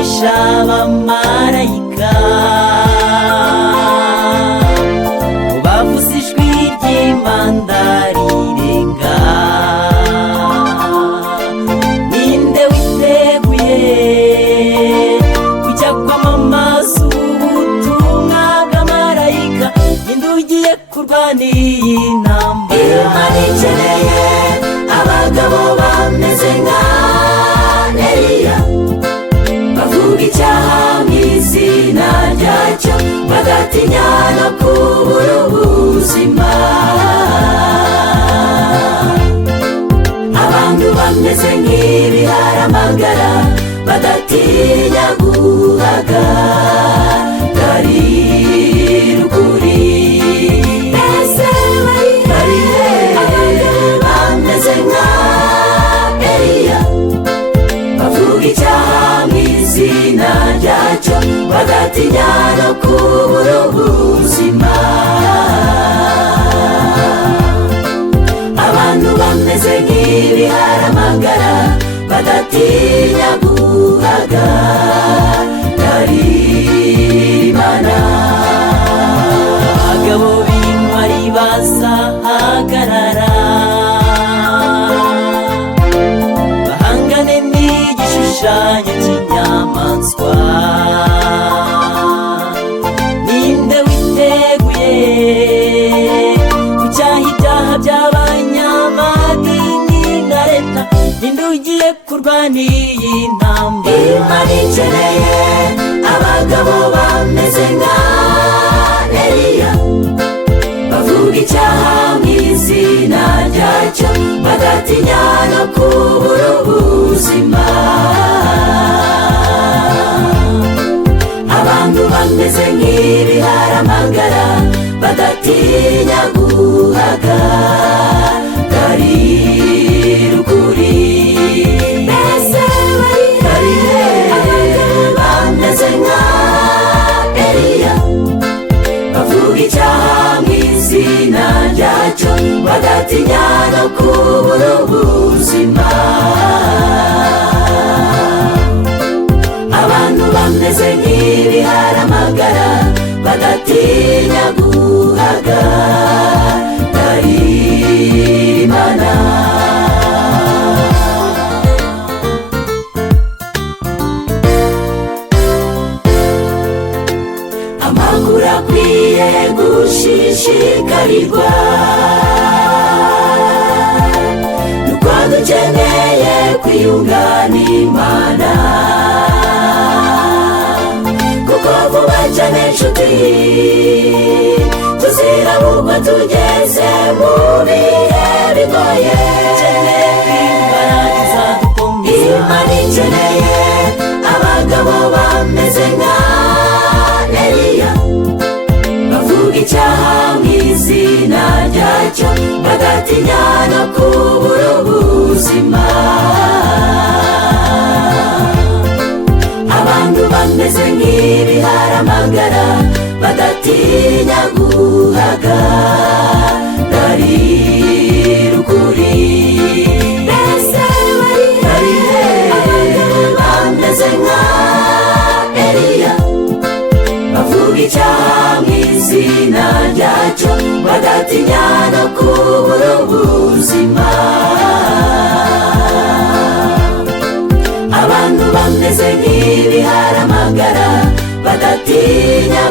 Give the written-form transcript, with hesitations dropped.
imigisha abamarayika, bavuza ijwi ry'impanda rirenga. Ninde witeguye kujya kwamamaza ubutumwa bw'amarayika? Ninde ugiye kurwana iyi ntambara? Imana ikeneye abagabo bameze nka Eliya, bavuga icyaha mu izina ryacyo, bagatinya no kubura ubuzima. Abantu bameze nk'ibiharamagara, badatinya guhagararira ukuri. Ese bari bameze nka Eliya, bavuga icyaha mu izina ryacyo, bagatinya no kubura ubuzima. Abantu bameze nk'ibiharamagara, badatinya guhagararira Imana. Abagabo b'intwari bazahagarara, bahangane n'igishushanyo cy'inyamaswa. Ninde witeguye gucyaha ibyaha by'abanyamadini na leta? Ninde ugiye kurwana iyi ntambara? Imana ikeneye abagabo bameze nka Eliya, bavuga icyaha mu izina ryacyo, bagatinya no kubura ubuzima. Abantu bameze nk'ibiharamagara, badatinya guhagararira ukuri. Ese bari bameze nka Eliya, bavuga icyaha mu izina ryacyo, bagatinya no kubura ubuzima. Abantu bameze nk'ibiharamagara, badatinya guhagararira Imana. Amakuru akwiye gushishikarirwa, nuko dukeneye kwiyunga n'Imana, kuko vuba cyane nshuti tuzirabukwa tugeze mu bihe bigoye. Imana ikeneye abagabo bameze nka Eliya, bavuga icyaha mu izina ryacyo, bagatinya no kubura ubuzima. Abantu bameze nk'ibiharamagara, badatinya guhagararira ukuri. Ese bari bameze nka Eliya, bavuga icyaha mu izina ryacyo, bagatinya no kubura ubuzima. Abantu bameze nk'ibiharamagara, badatinya